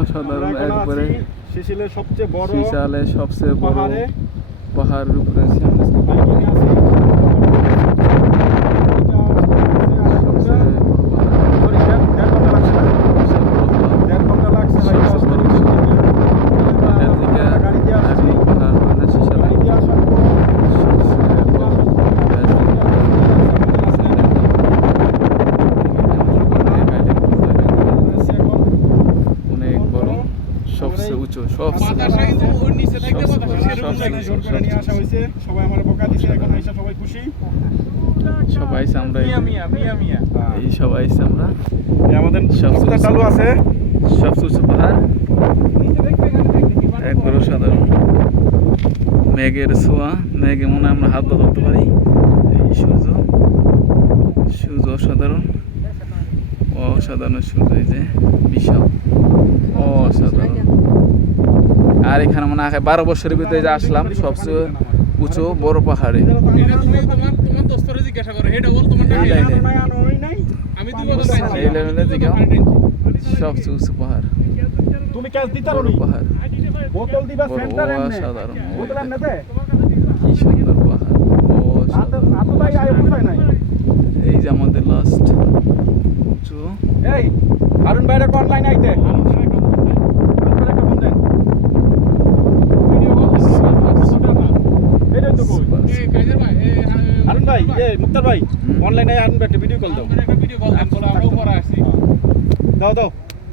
অসাধারণ একবারে আছি সবচেয়ে বড় শিশালে সবচেয়ে বড় পাহাড়ে। পাহাড়ের উপরে। আছি আমরা আজকে বাইকিং আছি। সবচেয়ে বড় পাহাড়। Sorry, দেড়- দেড় ঘণ্টা লাগছে না? সবচেয়ে বড় পাহাড়। দেড় ঘণ্টা লাগছে ভাই, সবচেয়ে দশ বড় মিনিট পাহাড়। সময়। এটার থেকে আমরা গাড়ি দিয়ে আসছি। একদম পাহাড় হয় না সিসালে গাড়ি দিয়ে আসার পর সবচেয়ে বড় অনেক বড় সবচেয়ে উঁচু সবচেয়ে বাতাসটা কিন্তু ওর নিচে থাকতে সবচেয়ে বাতাস বড়, সেরকম সবচেয়ে জায়গায়। জোর করে আসা হয়েছে সবাই আমার বকা দিছে এখন এসে সবাই খুশি। সবাই আমরা মিয়া মিয়া মিয়া মিয়া। এই সবাই আমরা আমাদের সবচেয়ে চালু আছে। সবচেয়ে উঁচু পাহাড়। একবার সাধারণ। মেঘের ছোঁয়া। মেঘে মনে আমরা হাত ধরতে পারি। এই সূর্য। সূর্য অসাধারণ। অসাধারণ সূর্য এই যে বিশাল। অসাধারণ। আর এখানে মনে হয় বারো বছরের ভিতরে যে আসলাম সবচেয়ে উঁচু বড় পাহাড়ে। এটা তুমি তোমার তোমার দোস্তরে জিজ্ঞাসা করো এটা বল তোমার এই লাইনে। আমি দুই বছর পাইছি। এই লেভেলে জিজ্ঞাও সবচেয়ে উঁচু পাহাড়। তুমি ক্যাশ দিতে বড় পাহাড়। বোতল দিবা সেন্টার এমনে। অসাধারণ। বোতল এমনেতে কি সুন্দর পাহাড়। হাতে অসাধারণ ভাই আয় কোথায় নাই। এই যে আমাদের লাস্ট উঁচু এই হারুন ভাইরা অনলাইন আইতে? হারুন ভাই এ মুক্তার ভাই। অনলাইনে হারুন ভাই একটা ভিডিও কল দাও। ভিডিও কল আসছি দাও দাও।